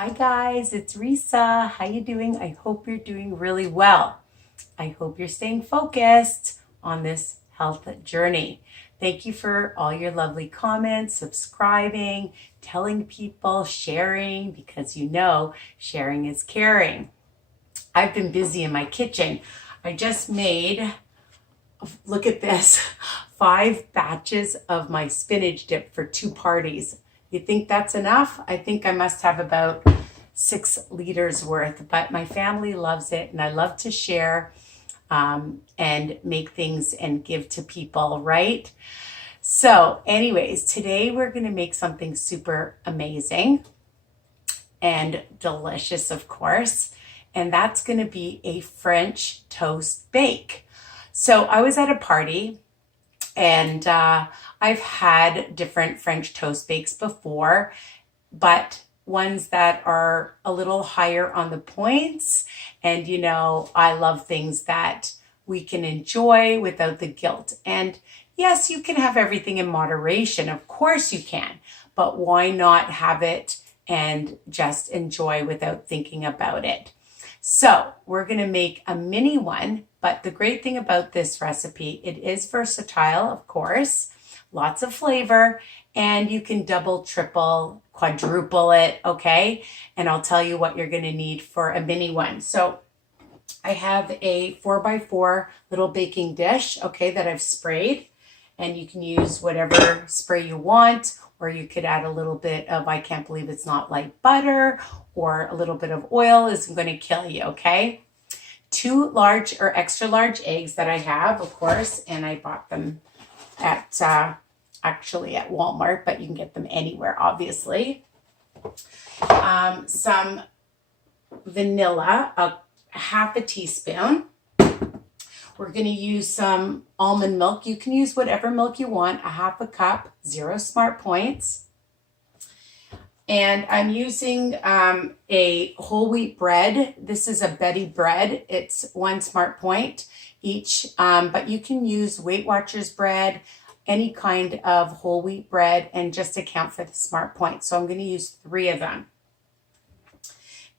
Hi guys, it's Risa. How you doing? I hope you're doing really well. I hope you're staying focused on this health journey. Thank you for all your lovely comments, subscribing, telling people, sharing, because you know sharing is caring. I've been busy in my kitchen. I just made, look at this, 5 batches of my spinach dip for 2 parties. You think that's enough? I think I must have about 6 liters worth, but my family loves it and I love to share and make things and give to people, right? So anyways, today we're going to make something super amazing and delicious, of course, and that's going to be a French toast bake. So I was at a party and I've had different French toast bakes before, but ones that are a little higher on the points. And, you know, I love things that we can enjoy without the guilt. And yes, you can have everything in moderation. Of course you can, but why not have it and just enjoy without thinking about it? So we're going to make a mini one, but the great thing about this recipe, it is versatile, of course, lots of flavor, and you can double, triple, quadruple it, okay? And I'll tell you what you're going to need for a mini one. So I have a 4x4 little baking dish, okay, that I've sprayed, and you can use whatever spray you want, or you could add a little bit of, I can't believe it's not like butter, or a little bit of oil is going to kill you, okay? 2 large or extra large eggs that I have, of course, and I bought them at actually at Walmart, but you can get them anywhere, obviously. Some vanilla, a half a teaspoon. We're going to use some almond milk. You can use whatever milk you want, a half a cup, 0 smart points. And I'm using a whole wheat bread. This is a Betty bread. It's 1 smart point each, but you can use Weight Watchers bread, any kind of whole wheat bread, and just account for the smart points. So I'm going to use 3 of them.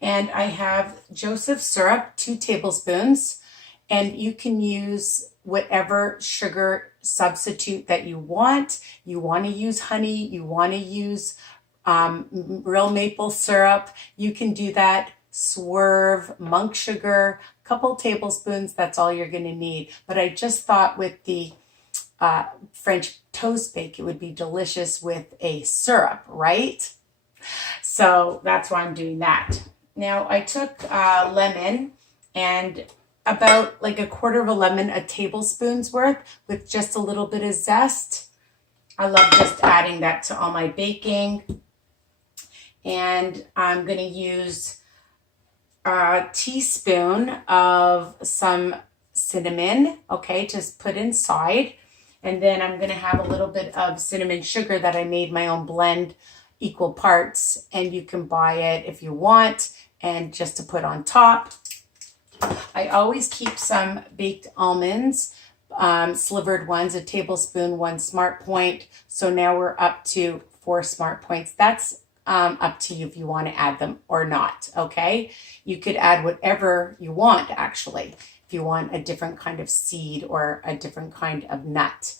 And I have Joseph syrup, 2 tablespoons, and you can use whatever sugar substitute that you want. You want to use honey, you want to use real maple syrup, you can do that. Swerve, monk sugar, a couple tablespoons, that's all you're going to need. But I just thought with the French toast bake, it would be delicious with a syrup, right? So that's why I'm doing that. Now I took lemon and about like a quarter of a lemon, a tablespoon's worth, with just a little bit of zest. I love just adding that to all my baking. And I'm going to use a teaspoon of some cinnamon, okay, just put inside. And then I'm going to have a little bit of cinnamon sugar that I made my own blend, equal parts, and you can buy it if you want, and just to put on top. I always keep some baked almonds, slivered ones, a tablespoon, 1 smart point. So now we're up to 4 smart points. That's up to you if you want to add them or not, okay? You could add whatever you want, actually, if you want a different kind of seed or a different kind of nut.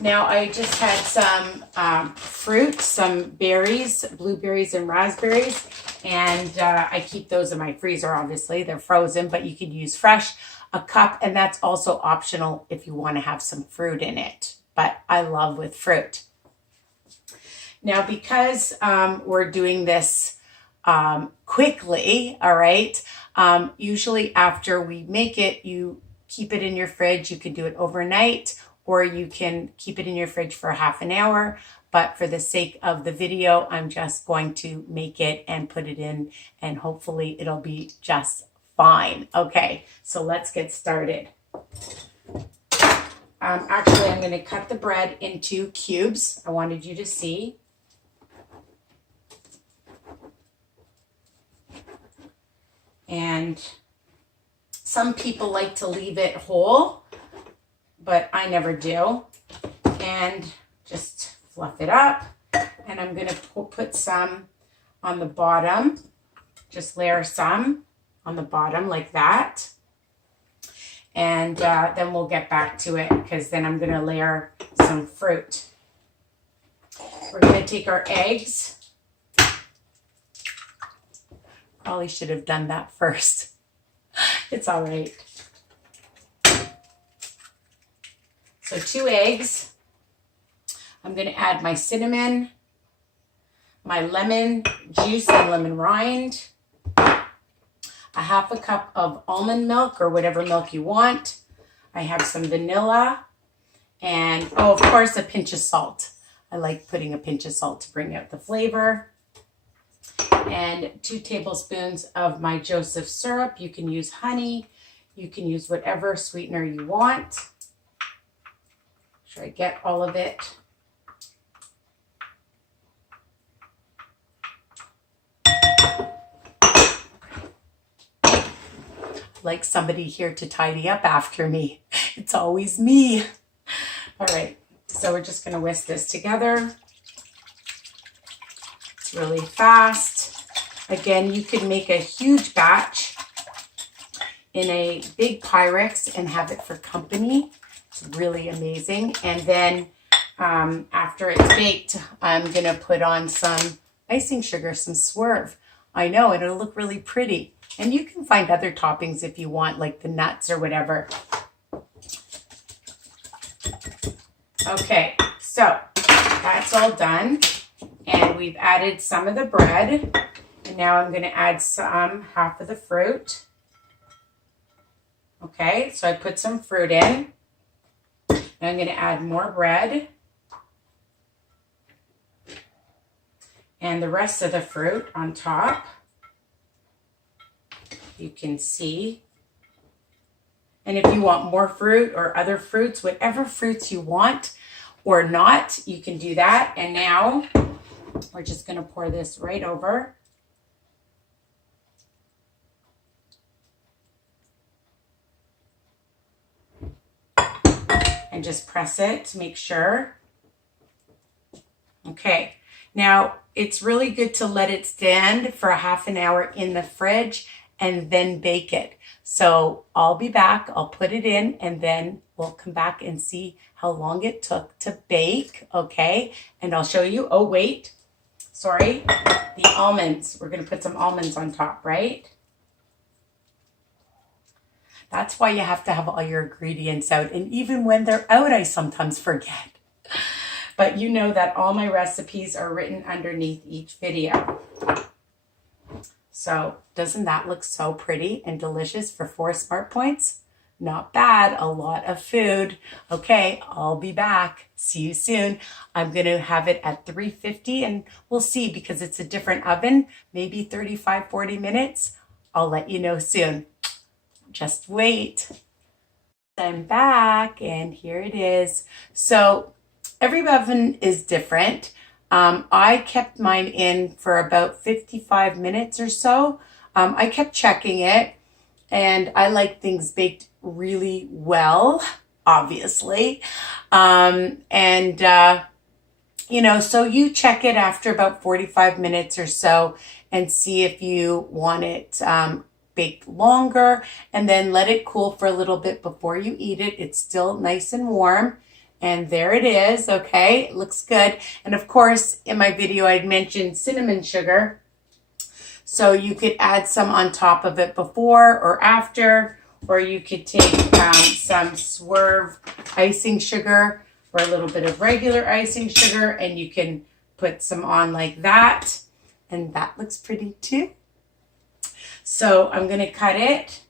Now, I just had some fruit, some berries, blueberries and raspberries, and I keep those in my freezer, obviously. They're frozen, but you could use fresh, a cup, and that's also optional if you want to have some fruit in it, but I love with fruit. Now, because we're doing this quickly, all right, usually after we make it, you keep it in your fridge. You can do it overnight, or you can keep it in your fridge for half an hour. But for the sake of the video, I'm just going to make it and put it in, and hopefully it'll be just fine. Okay, so let's get started. Actually, I'm going to cut the bread into cubes. I wanted you to see. And some people like to leave it whole, but I never do. And just fluff it up. And I'm going to put some on the bottom. Just layer some on the bottom like that. And then we'll get back to it because then I'm going to layer some fruit. We're going to take our eggs. Probably should have done that first. It's all right. So 2 eggs. I'm going to add my cinnamon, my lemon juice and lemon rind, a 1/2 cup of almond milk or whatever milk you want. I have some vanilla and, oh, of course, a pinch of salt. I like putting a pinch of salt to bring out the flavor. And 2 tablespoons of my Joseph syrup. You can use honey. You can use whatever sweetener you want. Make sure I get all of it. Like somebody here to tidy up after me. It's always me. All right, so we're just going to whisk this together. It's really fast. Again, you could make a huge batch in a big Pyrex and have it for company. It's really amazing. And then after it's baked, I'm going to put on some icing sugar, some Swerve. I know, and it'll look really pretty. And you can find other toppings if you want, like the nuts or whatever. Okay, so that's all done. And we've added some of the bread. And now I'm going to add some, 1/2 of the fruit. Okay, so I put some fruit in. And I'm going to add more bread. And the rest of the fruit on top. You can see. And if you want more fruit or other fruits, whatever fruits you want or not, you can do that. And now we're just going to pour this right over. And just press it to make sure. Okay, now it's really good to let it stand for 1/2 hour in the fridge and then bake it. So I'll be back, I'll put it in, and then we'll come back and see how long it took to bake, okay? And I'll show you, oh wait, sorry, the almonds. We're gonna put some almonds on top, right? That's why you have to have all your ingredients out. And even when they're out, I sometimes forget. But you know that all my recipes are written underneath each video. So doesn't that look so pretty and delicious for 4 smart points? Not bad, a lot of food. Okay, I'll be back. See you soon. I'm gonna have it at 350 and we'll see because it's a different oven, maybe 35, 40 minutes. I'll let you know soon. Just wait. I'm back and here it is. So every oven is different. I kept mine in for about 55 minutes or so. I kept checking it and I like things baked really well, obviously. You know, so you check it after about 45 minutes or so and see if you want it baked longer and then let it cool for a little bit before you eat it. It's still nice and warm. And there it is, okay? It looks good. And of course, in my video, I'd mentioned cinnamon sugar. So you could add some on top of it before or after, or you could take some Swerve icing sugar or a little bit of regular icing sugar, and you can put some on like that. And that looks pretty too. So I'm gonna cut it.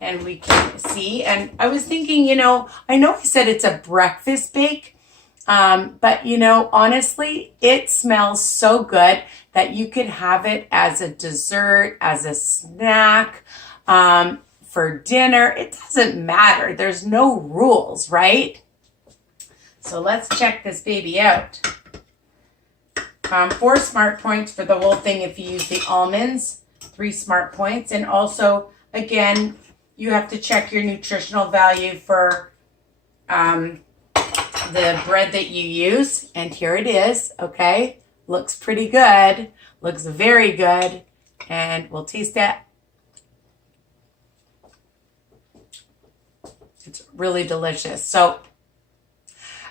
And we can see, and I was thinking, you know I said it's a breakfast bake, but you know, honestly, it smells so good that you could have it as a dessert, as a snack, for dinner. It doesn't matter. There's no rules, right? So let's check this baby out. 4 smart points for the whole thing if you use the almonds, 3 smart points, and also, again, you have to check your nutritional value for the bread that you use. And here it is, okay? Looks pretty good. Looks very good. And we'll taste it. It's really delicious. So,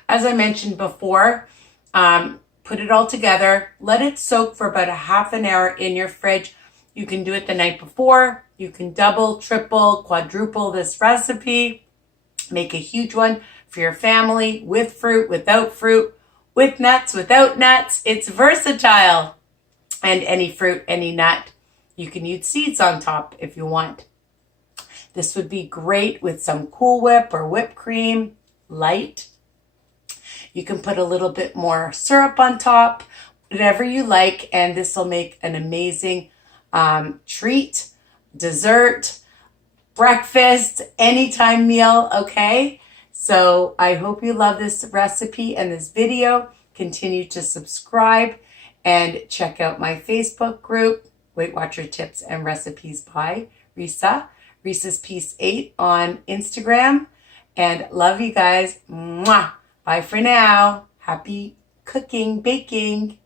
as I mentioned before, put it all together. Let it soak for about a half an hour in your fridge. You can do it the night before. You can double, triple, quadruple this recipe. Make a huge one for your family, with fruit, without fruit, with nuts, without nuts. It's versatile. And any fruit, any nut. You can use seeds on top if you want. This would be great with some Cool Whip or whipped cream, light. You can put a little bit more syrup on top, whatever you like, and this will make an amazing treat, dessert, breakfast, anytime meal, okay? So I hope you love this recipe and this video. Continue to subscribe and check out my Facebook group, Weight Watcher Tips and Recipes by Risa. Risa's Piece 8 on Instagram. And love you guys. Mwah. Bye for now. Happy cooking, baking.